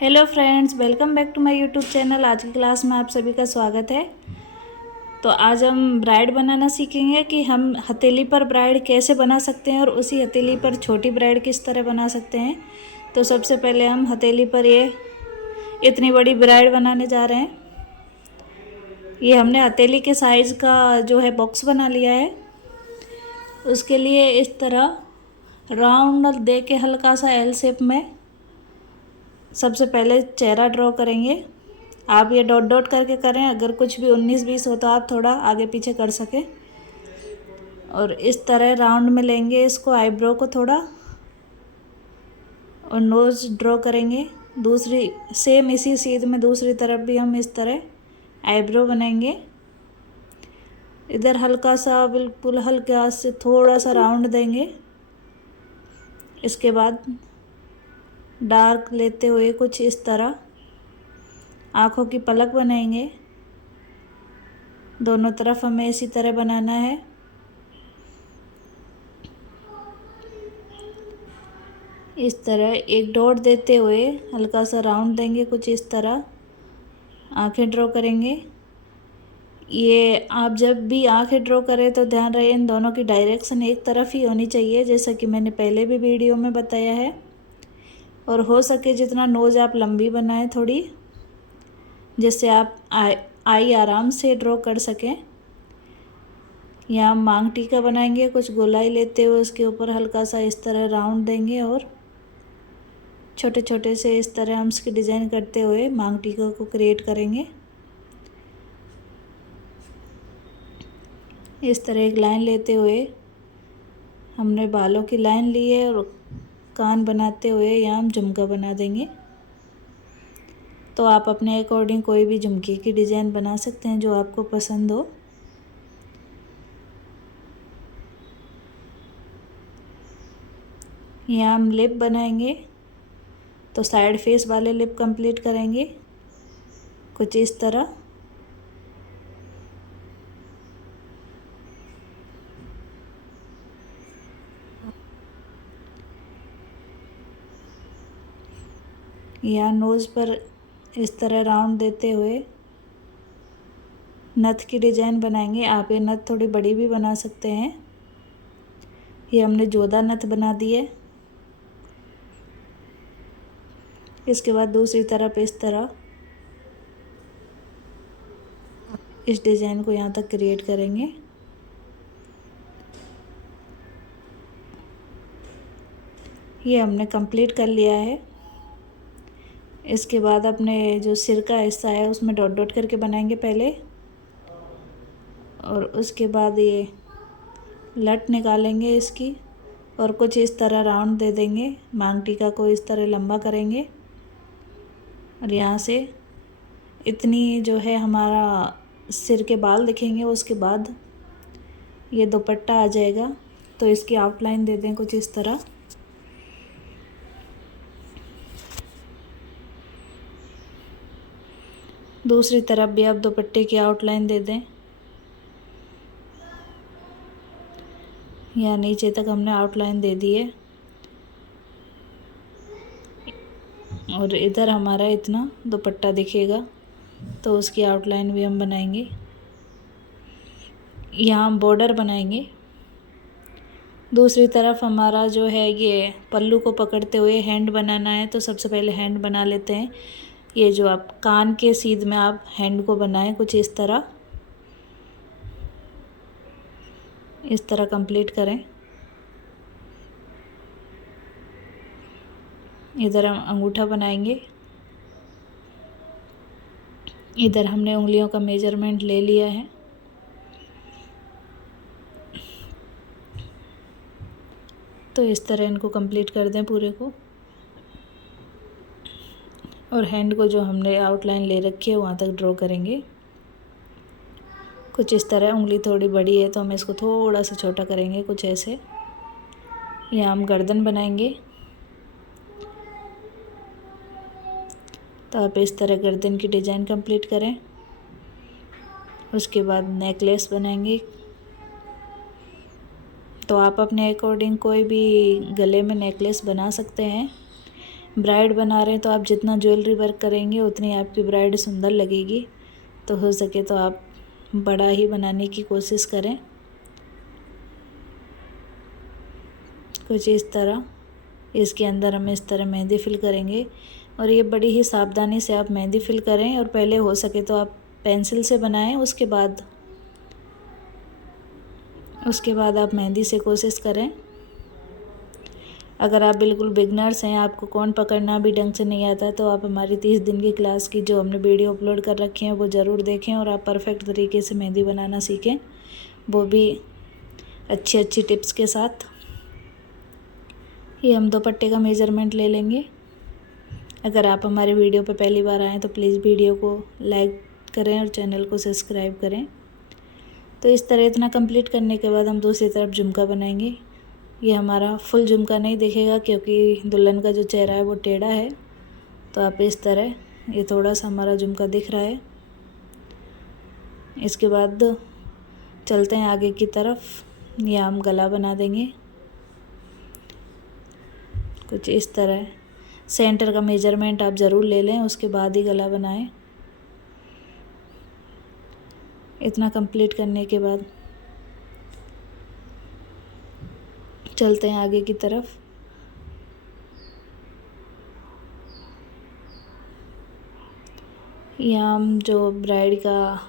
Hello friends, welcome back to my YouTube channel. आज की class में आप सभी का स्वागत है। तो आज हम ब्राइड बनाना सीखेंगे कि हम हथेली पर ब्राइड कैसे बना सकते हैं और उसी हथेली पर छोटी ब्राइड किस तरह बना सकते हैं। तो सबसे पहले हम हथेली पर ये इतनी बड़ी ब्राइड बनाने जा रहे हैं। ये हमने हथेली के साइज़ का जो है बॉक्स बना लिया है। उसके लिए इस तरह राउंड दे के हल्का सा एल शेप में सबसे पहले चेहरा ड्रॉ करेंगे। आप ये डॉट डॉट करके करें, अगर कुछ भी 19-20 हो तो आप थोड़ा आगे पीछे कर सकें। और इस तरह राउंड में लेंगे इसको, आईब्रो को थोड़ा, और नोज़ ड्रॉ करेंगे। दूसरी सेम इसी सीध में दूसरी तरफ भी हम इस तरह आईब्रो बनाएंगे। इधर हल्का सा, बिल्कुल हल्का से थोड़ा सा राउंड देंगे। इसके बाद डार्क लेते हुए कुछ इस तरह आँखों की पलक बनाएंगे। दोनों तरफ हमें इसी तरह बनाना है। इस तरह एक डॉट देते हुए हल्का सा राउंड देंगे, कुछ इस तरह आंखें ड्रॉ करेंगे। ये आप जब भी आंखें ड्रॉ करें तो ध्यान रहे इन दोनों की डायरेक्शन एक तरफ ही होनी चाहिए, जैसा कि मैंने पहले भी वीडियो में बताया है। और हो सके जितना नोज़ आप लंबी बनाएं थोड़ी, जिससे आप आई आराम से ड्रॉ कर सकें। यहाँ मांग टीका बनाएंगे, कुछ गोलाई लेते हुए उसके ऊपर हल्का सा इस तरह राउंड देंगे और छोटे छोटे से इस तरह हम इसकी डिज़ाइन करते हुए मांग टीका को क्रिएट करेंगे। इस तरह एक लाइन लेते हुए हमने बालों की लाइन ली है और कान बनाते हुए यहाँ हम झुमका बना देंगे। तो आप अपने अकॉर्डिंग कोई भी झुमके की डिज़ाइन बना सकते हैं जो आपको पसंद हो। यहाँ हम लिप बनाएंगे, तो साइड फेस वाले लिप कंप्लीट करेंगे कुछ इस तरह। यहाँ नोज़ पर इस तरह राउंड देते हुए नथ की डिज़ाइन बनाएंगे। आप ये नथ थोड़ी बड़ी भी बना सकते हैं। ये हमने जोधा नथ बना दी है। इसके बाद दूसरी तरफ इस तरह इस डिज़ाइन को यहाँ तक क्रिएट करेंगे। ये हमने कंप्लीट कर लिया है। इसके बाद अपने जो सिर का हिस्सा है उसमें डॉट डॉट करके बनाएंगे पहले, और उसके बाद ये लट निकालेंगे इसकी और कुछ इस तरह राउंड दे देंगे। मांग टीका को इस तरह लंबा करेंगे और यहाँ से इतनी जो है हमारा सिर के बाल दिखेंगे। उसके बाद ये दुपट्टा आ जाएगा, तो इसकी आउटलाइन दे दें कुछ इस तरह। दूसरी तरफ भी आप दुपट्टे की आउटलाइन दे दें। यहाँ नीचे तक हमने आउटलाइन दे दी है और इधर हमारा इतना दुपट्टा दिखेगा, तो उसकी आउटलाइन भी हम बनाएंगे। यहाँ हम बॉर्डर बनाएंगे। दूसरी तरफ हमारा जो है ये पल्लू को पकड़ते हुए हैंड बनाना है, तो सबसे पहले हैंड बना लेते हैं। ये जो आप कान के सीध में आप हैंड को बनाएं कुछ इस तरह कंप्लीट करें। इधर हम अंगूठा बनाएंगे। इधर हमने उंगलियों का मेजरमेंट ले लिया है। तो इस तरह इनको कंप्लीट कर दें पूरे को, और हैंड को जो हमने आउटलाइन ले रखी है वहाँ तक ड्रॉ करेंगे कुछ इस तरह। उंगली थोड़ी बड़ी है तो हम इसको थोड़ा सा छोटा करेंगे कुछ ऐसे। यहाँ हम गर्दन बनाएंगे, तो आप इस तरह गर्दन की डिज़ाइन कंप्लीट करें। उसके बाद नेकलेस बनाएंगे, तो आप अपने अकॉर्डिंग कोई भी गले में नेकलेस बना सकते हैं। ब्राइड बना रहे हैं तो आप जितना ज्वेलरी वर्क करेंगे उतनी आपकी ब्राइड सुंदर लगेगी। तो हो सके तो आप बड़ा ही बनाने की कोशिश करें। कुछ इस तरह इसके अंदर हम इस तरह मेहंदी फिल करेंगे और ये बड़ी ही सावधानी से आप मेहंदी फिल करें और पहले हो सके तो आप पेंसिल से बनाएं, उसके बाद आप मेहंदी से कोशिश करें। अगर आप बिल्कुल बिगनर्स हैं, आपको कौन पकड़ना भी ढंग से नहीं आता, तो आप हमारी 30 दिन की क्लास की जो हमने वीडियो अपलोड कर रखी हैं वो ज़रूर देखें और आप परफेक्ट तरीके से मेहंदी बनाना सीखें, वो भी अच्छी अच्छी टिप्स के साथ। ये हम दुपट्टे का मेज़रमेंट ले लेंगे। अगर आप हमारे वीडियो पर पहली बार आएँ तो प्लीज़ वीडियो को लाइक करें और चैनल को सब्सक्राइब करें। तो इस तरह इतना कंप्लीट करने के बाद हम दूसरी तरफ झुमका बनाएंगे। ये हमारा फुल झुमका नहीं दिखेगा क्योंकि दुल्हन का जो चेहरा है वो टेढ़ा है, तो आप इस तरह, ये थोड़ा सा हमारा झुमका दिख रहा है। इसके बाद चलते हैं आगे की तरफ। ये हम गला बना देंगे कुछ इस तरह। सेंटर का मेजरमेंट आप ज़रूर ले लें, उसके बाद ही गला बनाएं। इतना कंप्लीट करने के बाद चलते हैं आगे की तरफ। यहाँ हम जो ब्राइड का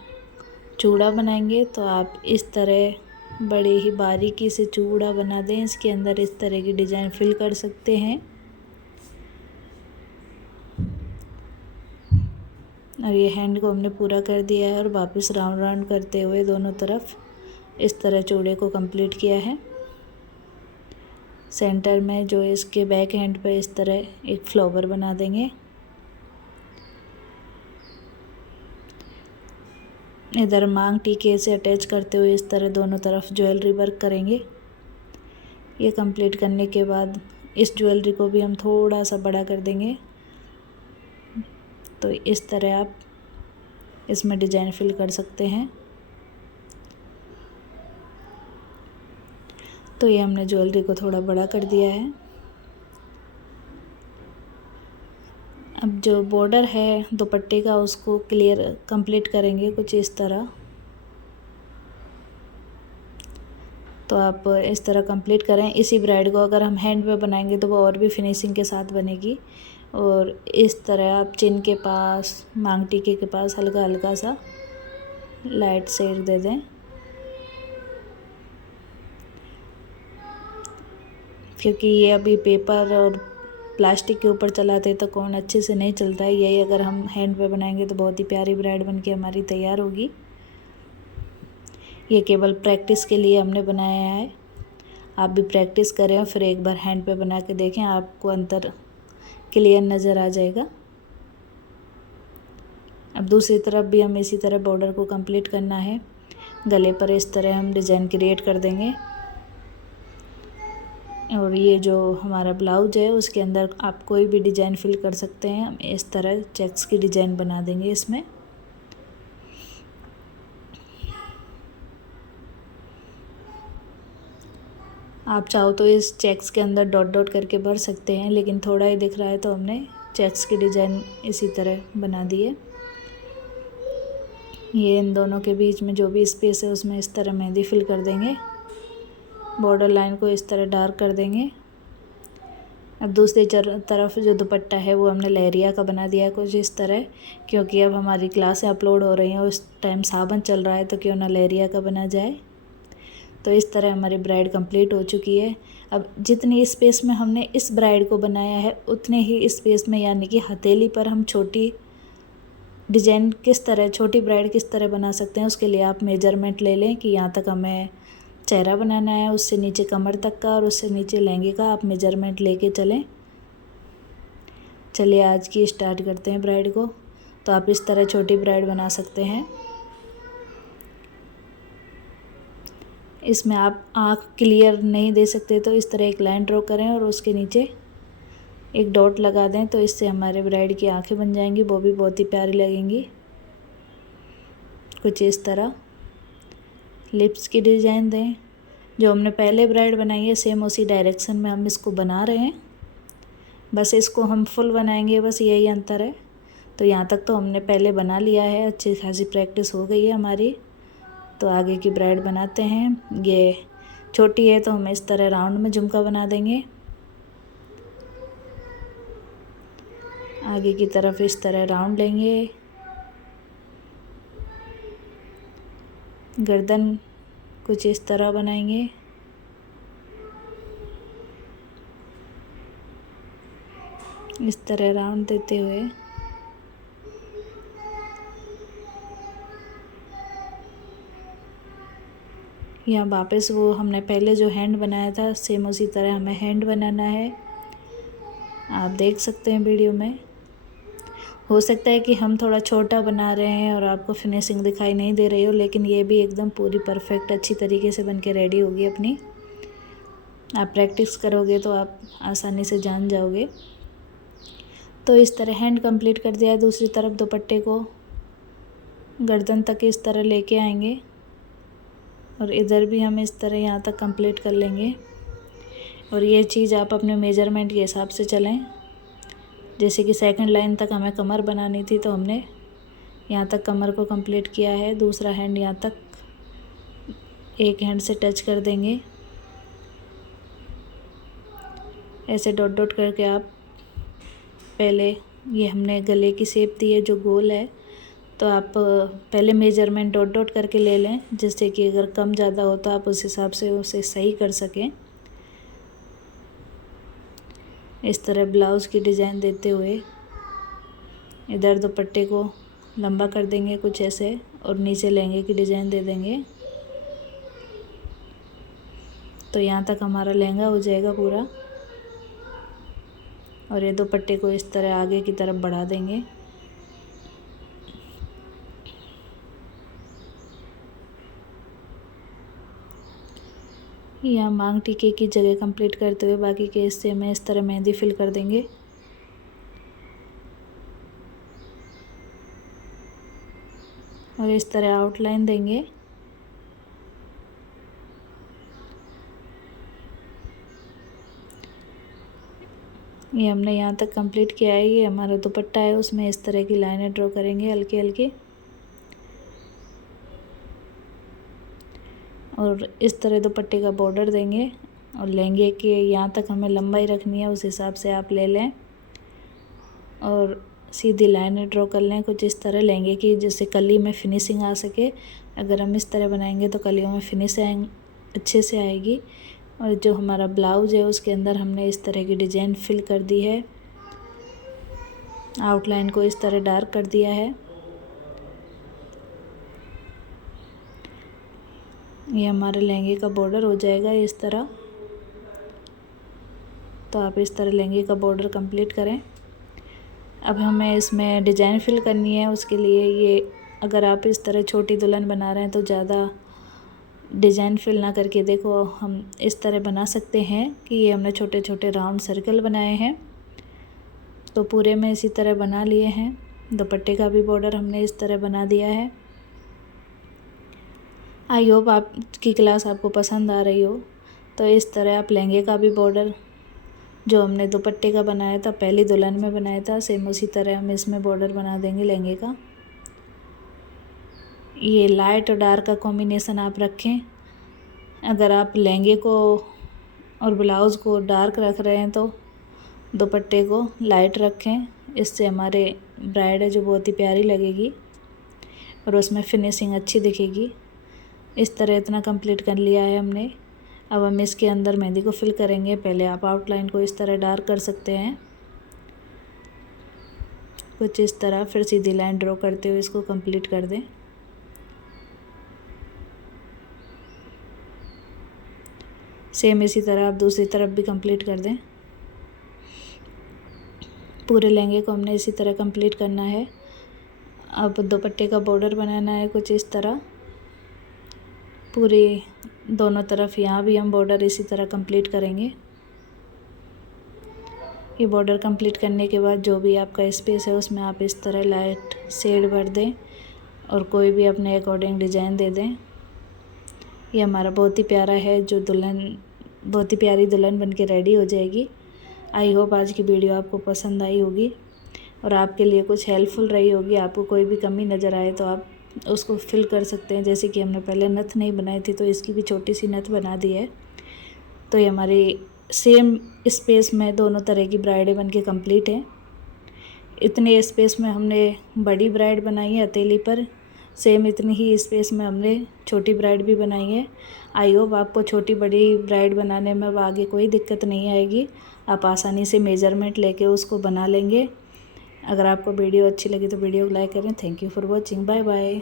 चूड़ा बनाएंगे तो आप इस तरह बड़े ही बारीकी से चूड़ा बना दें। इसके अंदर इस तरह की डिज़ाइन फिल कर सकते हैं और ये हैंड को हमने पूरा कर दिया है और वापस राउंड राउंड करते हुए दोनों तरफ इस तरह चूड़े को कंप्लीट किया है। सेंटर में जो इसके बैक हैंड पे इस तरह एक फ्लावर बना देंगे। इधर मांग टीके से अटैच करते हुए इस तरह दोनों तरफ ज्वेलरी वर्क करेंगे। ये कंप्लीट करने के बाद इस ज्वेलरी को भी हम थोड़ा सा बड़ा कर देंगे, तो इस तरह आप इसमें डिज़ाइन फिल कर सकते हैं। तो ये हमने ज्वेलरी को थोड़ा बड़ा कर दिया है। अब जो बॉर्डर है दुपट्टे का उसको क्लियर कंप्लीट करेंगे कुछ इस तरह। तो आप इस तरह कंप्लीट करें। इसी ब्राइड को अगर हम हैंड पे बनाएंगे तो वो और भी फिनिशिंग के साथ बनेगी। और इस तरह आप चिन के पास, मांग टीके के पास हल्का हल्का सा लाइट शेड दे दें, क्योंकि ये अभी पेपर और प्लास्टिक के ऊपर चलाते तो कौन अच्छे से नहीं चलता है। यही अगर हम हैंड पे बनाएंगे तो बहुत ही प्यारी ब्राइड बन के हमारी तैयार होगी। ये केवल प्रैक्टिस के लिए हमने बनाया है, आप भी प्रैक्टिस करें और फिर एक बार हैंड पे बना के देखें, आपको अंतर क्लियर नज़र आ जाएगा। अब दूसरी तरफ भी हम इसी तरह बॉर्डर को कंप्लीट करना है। गले पर इस तरह हम डिज़ाइन क्रिएट कर देंगे और ये जो हमारा ब्लाउज है उसके अंदर आप कोई भी डिज़ाइन फिल कर सकते हैं। हम इस तरह चेक्स की डिज़ाइन बना देंगे इसमें। आप चाहो तो इस चेक्स के अंदर डॉट डॉट करके भर सकते हैं, लेकिन थोड़ा ही दिख रहा है तो हमने चेक्स की डिज़ाइन इसी तरह बना दी है। ये इन दोनों के बीच में जो भी स्पेस है उसमें इस तरह मेहंदी फिल कर देंगे। बॉर्डर लाइन को इस तरह डार्क कर देंगे। अब दूसरी तरफ जो दुपट्टा है वो हमने लहरिया का बना दिया है कुछ इस तरह, क्योंकि अब हमारी क्लासें अपलोड हो रही हैं, उस टाइम सावन चल रहा है तो क्यों ना लहरिया का बना जाए। तो इस तरह हमारी ब्राइड कंप्लीट हो चुकी है। अब जितनी स्पेस में हमने इस ब्राइड को बनाया है उतने ही स्पेस में, यानी कि हथेली पर हम छोटी डिज़ाइन किस तरह, छोटी ब्राइड किस तरह बना सकते हैं, उसके लिए आप मेजरमेंट ले लें कि यहाँ तक हमें चेहरा बनाना है, उससे नीचे कमर तक का और उससे नीचे लहंगे का आप मेजरमेंट लेके चलें। चलिए आज की स्टार्ट करते हैं ब्राइड को। तो आप इस तरह छोटी ब्राइड बना सकते हैं। इसमें आप आँख क्लियर नहीं दे सकते तो इस तरह एक लाइन ड्रॉ करें और उसके नीचे एक डॉट लगा दें, तो इससे हमारे ब्राइड की आँखें बन जाएंगी, वो भी बहुत ही प्यारी लगेंगी कुछ इस तरह। लिप्स की डिज़ाइन दें, जो हमने पहले ब्राइड बनाई है सेम उसी डायरेक्शन में हम इसको बना रहे हैं। बस इसको हम फुल बनाएंगे, बस यही अंतर है। तो यहाँ तक तो हमने पहले बना लिया है, अच्छी खासी प्रैक्टिस हो गई है हमारी। तो आगे की ब्राइड बनाते हैं। ये छोटी है तो हम इस तरह राउंड में झुमका बना देंगे। आगे की तरफ इस तरह राउंड लेंगे। गर्दन कुछ इस तरह बनाएंगे। इस तरह राउंड देते हुए यहाँ वापस वो हमने पहले जो हैंड बनाया था सेम उसी तरह हमें हैंड बनाना है। आप देख सकते हैं वीडियो में। हो सकता है कि हम थोड़ा छोटा बना रहे हैं और आपको फिनिशिंग दिखाई नहीं दे रही हो, लेकिन ये भी एकदम पूरी परफेक्ट अच्छी तरीके से बन के रेडी होगी अपनी। आप प्रैक्टिस करोगे तो आप आसानी से जान जाओगे। तो इस तरह हैंड कंप्लीट कर दिया है। दूसरी तरफ दुपट्टे को गर्दन तक इस तरह लेके आएंगे और इधर भी हम इस तरह यहाँ तक कंप्लीट कर लेंगे। और ये चीज़ आप अपने मेजरमेंट के हिसाब से चलें। जैसे कि सेकंड लाइन तक हमें कमर बनानी थी तो हमने यहाँ तक कमर को कंप्लीट किया है। दूसरा हैंड यहाँ तक एक हैंड से टच कर देंगे। ऐसे डॉट डॉट करके आप पहले, ये हमने गले की शेप दी है जो गोल है, तो आप पहले मेजरमेंट डॉट डॉट करके ले लें, जिससे कि अगर कम ज़्यादा हो तो आप उस हिसाब से उसे सही कर सकें। इस तरह ब्लाउज़ की डिज़ाइन देते हुए इधर दुपट्टे को लंबा कर देंगे कुछ ऐसे, और नीचे लहंगे की डिज़ाइन दे देंगे। तो यहाँ तक हमारा लहंगा हो जाएगा पूरा। और ये दुपट्टे को इस तरह आगे की तरफ बढ़ा देंगे। यहाँ मांग टीके की जगह कंप्लीट करते हुए बाकी के हिस्से में इस तरह मेहंदी फिल कर देंगे। और इस तरह आउटलाइन देंगे। ये हमने यहाँ तक कंप्लीट किया है। ये हमारा दुपट्टा है, उसमें इस तरह की लाइनें ड्रॉ करेंगे हल्की हल्की। और इस तरह दुपट्टे का बॉर्डर देंगे। और लहंगे के यहाँ तक हमें लंबाई रखनी है, उस हिसाब से आप ले लें। और सीधी लाइनें ड्रॉ कर लें कुछ इस तरह लहंगे की, जिससे कली में फिनिशिंग आ सके। अगर हम इस तरह बनाएंगे तो कलियों में फिनिशिंग अच्छे से आएगी। और जो हमारा ब्लाउज़ है उसके अंदर हमने इस तरह की डिज़ाइन फिल कर दी है। आउटलाइन को इस तरह डार्क कर दिया है। ये हमारे लहंगे का बॉर्डर हो जाएगा इस तरह। तो आप इस तरह लहंगे का बॉर्डर कंप्लीट करें। अब हमें इसमें डिज़ाइन फिल करनी है। उसके लिए ये अगर आप इस तरह छोटी दुल्हन बना रहे हैं तो ज़्यादा डिज़ाइन फिल ना करके, देखो हम इस तरह बना सकते हैं कि ये हमने छोटे छोटे राउंड सर्कल बनाए हैं। तो पूरे में इसी तरह बना लिए हैं। दुपट्टे का भी बॉर्डर हमने इस तरह बना दिया है। आई होप आपकी क्लास आपको पसंद आ रही हो। तो इस तरह आप लहंगे का भी बॉर्डर जो हमने दुपट्टे का बनाया था, पहली दुल्हन में बनाया था, सेम उसी तरह हम इसमें बॉर्डर बना देंगे लहंगे का। ये लाइट और डार्क का कॉम्बिनेशन आप रखें। अगर आप लहंगे को और ब्लाउज़ को डार्क रख रहे हैं तो दुपट्टे को लाइट रखें। इससे हमारे ब्राइड है जो बहुत ही प्यारी लगेगी और उसमें फिनिशिंग अच्छी दिखेगी। इस तरह इतना कंप्लीट कर लिया है हमने। अब हम इसके अंदर मेहंदी को फिल करेंगे। पहले आप आउटलाइन को इस तरह डार्क कर सकते हैं कुछ इस तरह, फिर सीधी लाइन ड्रॉ करते हुए इसको कंप्लीट कर दें। सेम इसी तरह आप दूसरी तरफ भी कंप्लीट कर दें। पूरे लहंगे को हमने इसी तरह कंप्लीट करना है। अब दुपट्टे का बॉर्डर बनाना है कुछ इस तरह पूरी दोनों तरफ। यहाँ भी हम बॉर्डर इसी तरह कंप्लीट करेंगे। ये बॉर्डर कंप्लीट करने के बाद जो भी आपका स्पेस है उसमें आप इस तरह लाइट शेड भर दें और कोई भी अपने अकॉर्डिंग डिज़ाइन दे दें। ये हमारा बहुत ही प्यारा है जो दुल्हन, बहुत ही प्यारी दुल्हन बन के रेडी हो जाएगी। आई होप आज की वीडियो आपको पसंद आई होगी और आपके लिए कुछ हेल्पफुल रही होगी। आपको कोई भी कमी नज़र आए तो आप उसको फिल कर सकते हैं। जैसे कि हमने पहले नथ नहीं बनाई थी तो इसकी भी छोटी सी नथ बना दी है। तो ये हमारी सेम स्पेस में दोनों तरह की ब्राइडें बन के कम्प्लीट हैं। इतने स्पेस में हमने बड़ी ब्राइड बनाई है हथेली पर, सेम इतनी ही स्पेस में हमने छोटी ब्राइड भी बनाई है। आई होप आपको छोटी बड़ी ब्राइड बनाने में अब आगे कोई दिक्कत नहीं आएगी। आप आसानी से मेज़रमेंट लेके उसको बना लेंगे। अगर आपको वीडियो अच्छी लगी तो वीडियो को लाइक करें। Thank you for watching. Bye bye.